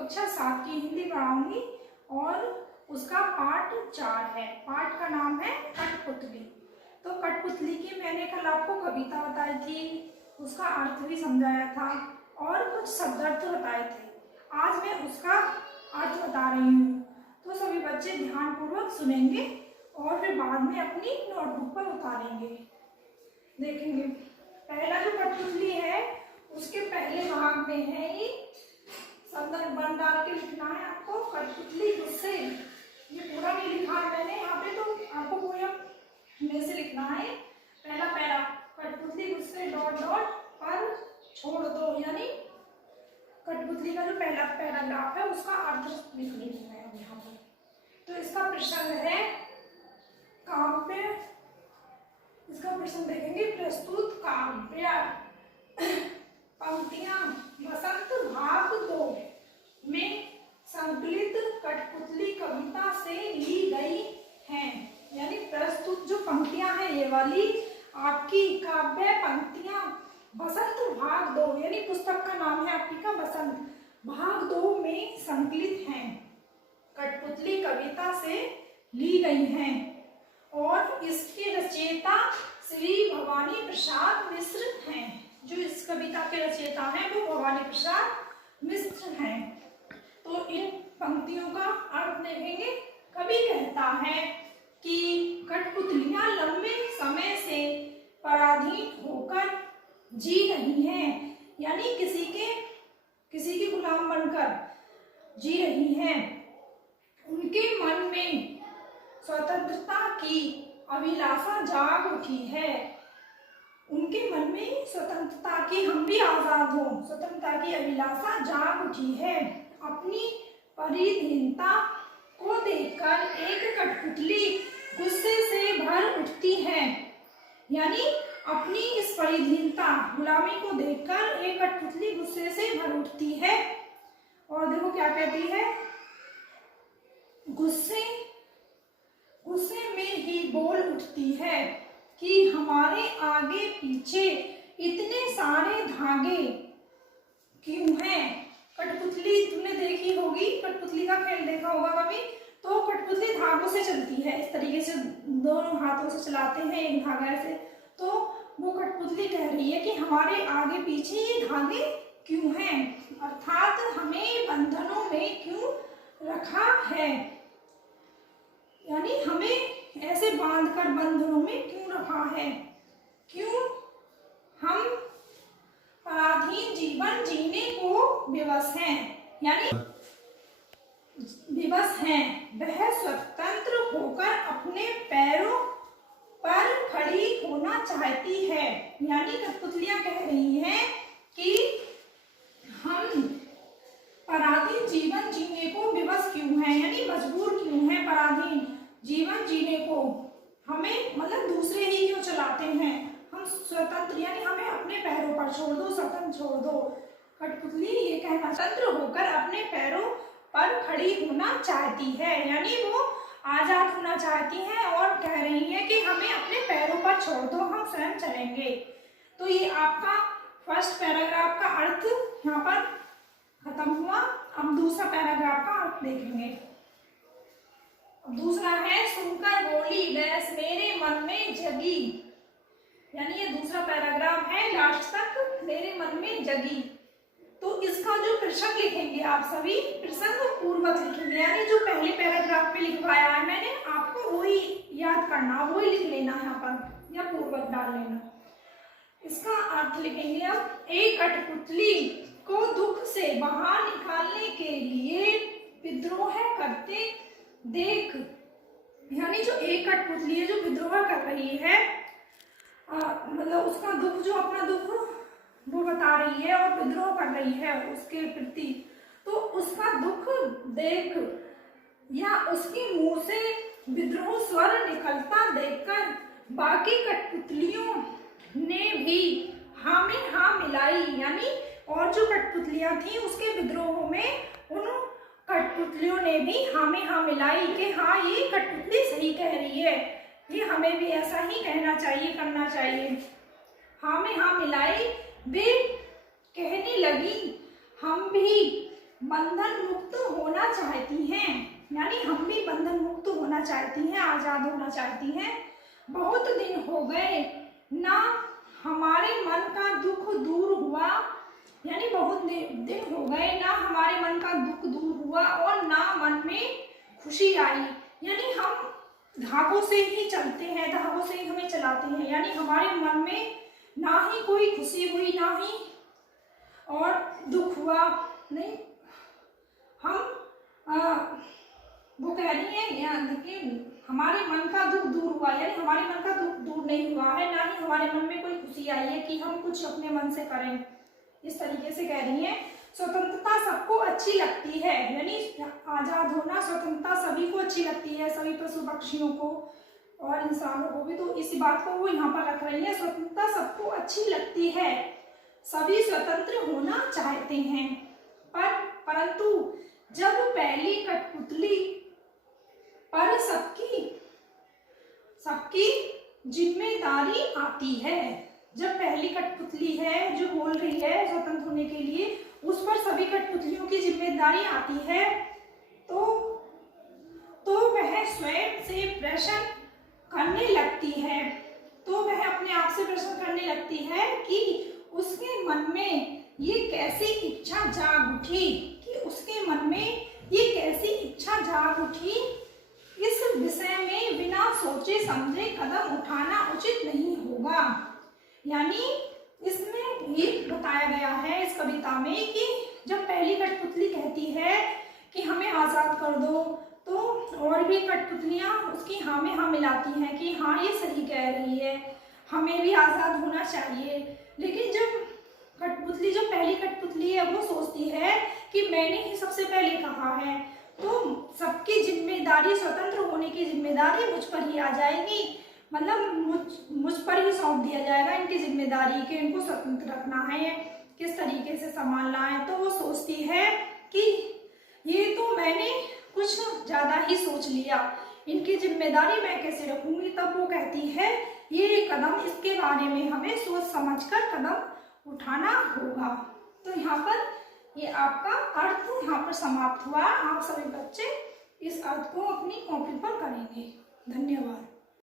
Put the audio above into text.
कक्षा 7 की हिंदी पढ़ाऊंगी और उसका पाठ 4 है। पाठ का नाम है कठपुतली। तो कठपुतली की मैंने कल आपको कविता बताई थी, उसका अर्थ भी समझाया था और कुछ शब्दार्थ बताए थे। आज मैं उसका अर्थ बता रही हूँ, तो सभी बच्चे ध्यानपूर्वक सुनेंगे और फिर बाद में अपनी नोटबुक पर उतारेंगे। देखेंगे पहला जो कठपुतली है उसके पहले भाग में है ये संदर्भ बन डाल के लिखना है आपको। कठपुतली गुस्से, ये पूरा नहीं लिखा है मैंने यहाँ पे, तो आपको पूरा में से लिखना है। पहला पैरा, कठपुतली गुस्से डॉट डॉट पर छोड़ दो, यानी कठपुतली का जो पहला पैराग्राफ है उसका अर्थ लिख लेना है यहाँ पर। तो इसका प्रसंग है काव्य, इसका प्रसंग देखेंगे प्रस्तुत काव्य। पंक्तियां बसंत भाग 2 में संकलित कठपुतली कविता से ली गई हैं। यानी प्रस्तुत जो पंक्तियां हैं ये वाली आपकी काव्य पंक्तियां बसंत भाग 2, यानी पुस्तक का नाम है आपकी का बसंत, भाग 2 में संकलित हैं, कठपुतली कविता से ली गई हैं और इसके रचयिता श्री भवानी प्रसाद मिश्र हैं। जो इस कविता के रचयिता हैं वो भवानी प्रसाद मिश्र हैं। तो इन पंक्तियों का अर्थ देखेंगे। कवि कहता है कि कठपुतलियां लंबे समय से पराधीन होकर जी रही हैं, यानी किसी की गुलाम बनकर जी रही हैं। उनके मन में स्वतंत्रता की अभिलाषा जाग उठी है। उनके मन में स्वतंत्रता की, हम भी आजाद हो, स्वतंत्रता की अभिलाषा जाग उठी है। अपनी परिधीनता को देखकर एक कठपुतली गुस्से से भर उठती है, यानी अपनी इस परिधीनता गुलामी को देखकर एक कठपुतली गुस्से से भर उठती है। और देखो क्या कहती है, गुस्से में ही बोल उठती है कि हमारे आगे पीछे इतने सारे धागे क्यों हैं। कठपुतली तुमने देखी होगी, कठपुतली का खेल देखा होगा कभी, तो कठपुतली धागों से चलती है, इस तरीके से दोनों हाथों से चलाते हैं एक धागा से। तो वो कठपुतली कह रही है कि हमारे आगे पीछे ये धागे क्यों हैं, अर्थात हमें बंधनों में क्यों रखा है, यानी हमें ऐसे बांधकर बंधनों में क्यों रखा है, क्यों हम पराधीन जीवन जीने को विवश हैं, यानी विवश हैं। वह स्वतंत्र होकर अपने पैरों पर खड़ी होना चाहती है, यानी कठपुतलियां कह रही हैं कि हम पराधीन जीवन जीने को विवश क्यों हैं, यानी मजबूर क्यों हैं पराधीन जीवन जीने को, हमें मतलब दूसरे ही क्यों चलाते हैं, हम स्वतंत्र, यानी हमें अपने पैरों पर छोड़ दो, स्वतंत्र छोड़ दो। कठपुतली ये कहना, स्वतंत्र होकर अपने पैरों पर खड़ी होना चाहती है, यानी वो आजाद होना चाहती हैं और कह रही है कि हमें अपने पैरों पर छोड़ दो, हम स्वयं चलेंगे। तो ये आपका फर्स्ट पैराग्राफ का अर्थ यहाँ पर खत्म हुआ। अब दूसरा पैराग्राफ का अर्थ देखेंगे। दूसरा है सुनकर बोली डैश मेरे मन में जगी, यानी ये दूसरा पैराग्राफ है, लास्ट तक मेरे मन में जगी। तो इसका जो प्रसंग लिखेंगे आप सभी प्रसंग पूर्वक लिखेंगे, यानी जो पहले पैराग्राफ में लिखवाया है मैंने आपको वही याद करना, वही लिख लेना यहाँ पर या पूर्वक डाल लेना। इसका अर्थ लिखेंगे अब। एक कठपुतली को दुख से बाहर निकालने के लिए विद्रोह करते देख, यानी जो एक कठपुतली है जो विद्रोह कर रही है, मतलब उसका दुख, जो अपना दुख वो बता रही है और विद्रोह कर रही है उसके प्रति, तो उसका दुख देख या उसके मुंह से विद्रोह स्वर निकलता देखकर बाकी कठपुतलियों ने भी हाँ में हाँ मिलाई, यानी और जो कठपुतलियां थी उसके विद्रोह में उन कठपुतलियों ने भी हाँ में हाँ मिलाई कि हाँ ये कठपुतली सही कह रही है, ये हमें भी ऐसा ही कहना चाहिए, करना चाहिए। हाँ में हाँ मिलाई, वे कहने लगी हम भी बंधन मुक्त होना चाहती हैं, यानी हम भी बंधन मुक्त होना चाहती हैं, आजाद होना चाहती हैं। बहुत दिन हो गए ना हमारे मन का दुख दूर हुआ, यानी बहुत दिन हो गए ना हमारे मन का दुख दूर हुआ और ना मन में खुशी आई। यानी हम धागों से ही चलते हैं, धागों से ही हमें चलाते हैं, यानी हमारे मन में ना ही कोई खुशी हुई ना ही और दुख हुआ नहीं। हम वो कह रही है यहाँ देखिए, हमारे मन का दुख दूर हुआ, यानी हमारे मन का दुख दूर नहीं हुआ है, ना ही हमारे मन में कोई खुशी आई है कि हम कुछ अपने मन से करें। इस तरीके से कह रही है। स्वतंत्रता सबको अच्छी लगती है, यानी आजाद होना, स्वतंत्रता सभी को अच्छी लगती है, सभी पशु पक्षियों को और इंसानों को भी। तो इस बात को वो यहाँ पर रख रही है, स्वतंत्रता सबको अच्छी लगती है, सभी स्वतंत्र होना चाहते हैं, परंतु जब पहली कठपुतली पर सबकी जिम्मेदारी आती है, जब पहली कठपुतली है जो बोल रही है स्वतंत्र होने के लिए, उस पर सभी कठपुतलियों की जिम्मेदारी आती है, तो वह स्वयं से प्रश्न करने लगती है, तो वह अपने आप से प्रश्न करने लगती है कि उसके मन में ये कैसी इच्छा जाग उठी, कि उसके मन में ये कैसी इच्छा जाग उठी। इस विषय में बिना सोचे समझे कदम उठाना उचित नहीं होगा। यानी इसमें ये बताया गया है इस कविता में कि जब पहली कठपुतली कहती है कि हमें आजाद कर दो, तो और भी कठपुतलियां उसकी हाँ में हाँ मिलाती हैं कि हाँ ये सही कह रही है, हमें भी आजाद होना चाहिए। लेकिन जब कठपुतली, जो पहली कठपुतली है, वो सोचती है कि मैंने ही सबसे पहले कहा है, तो सबकी जिम्मेदारी, स्वतंत्र होने की जिम्मेदारी मुझ पर ही आ जाएगी, मतलब मुझ पर ही सौंप दिया जाएगा इनकी जिम्मेदारी कि इनको स्वतंत्र रखना है, किस तरीके से संभालना है। तो वो सोचती है कि ये तो मैंने कुछ ज़्यादा ही सोच लिया, इनकी जिम्मेदारी मैं कैसे रखूंगी। तब वो कहती है ये कदम, इसके बारे में हमें सोच समझकर कदम उठाना होगा। तो यहाँ पर ये आपका अर्थ यहाँ पर समाप्त हुआ। आप सभी बच्चे इस अर्थ को अपनी कॉपी पर करेंगे। धन्यवाद।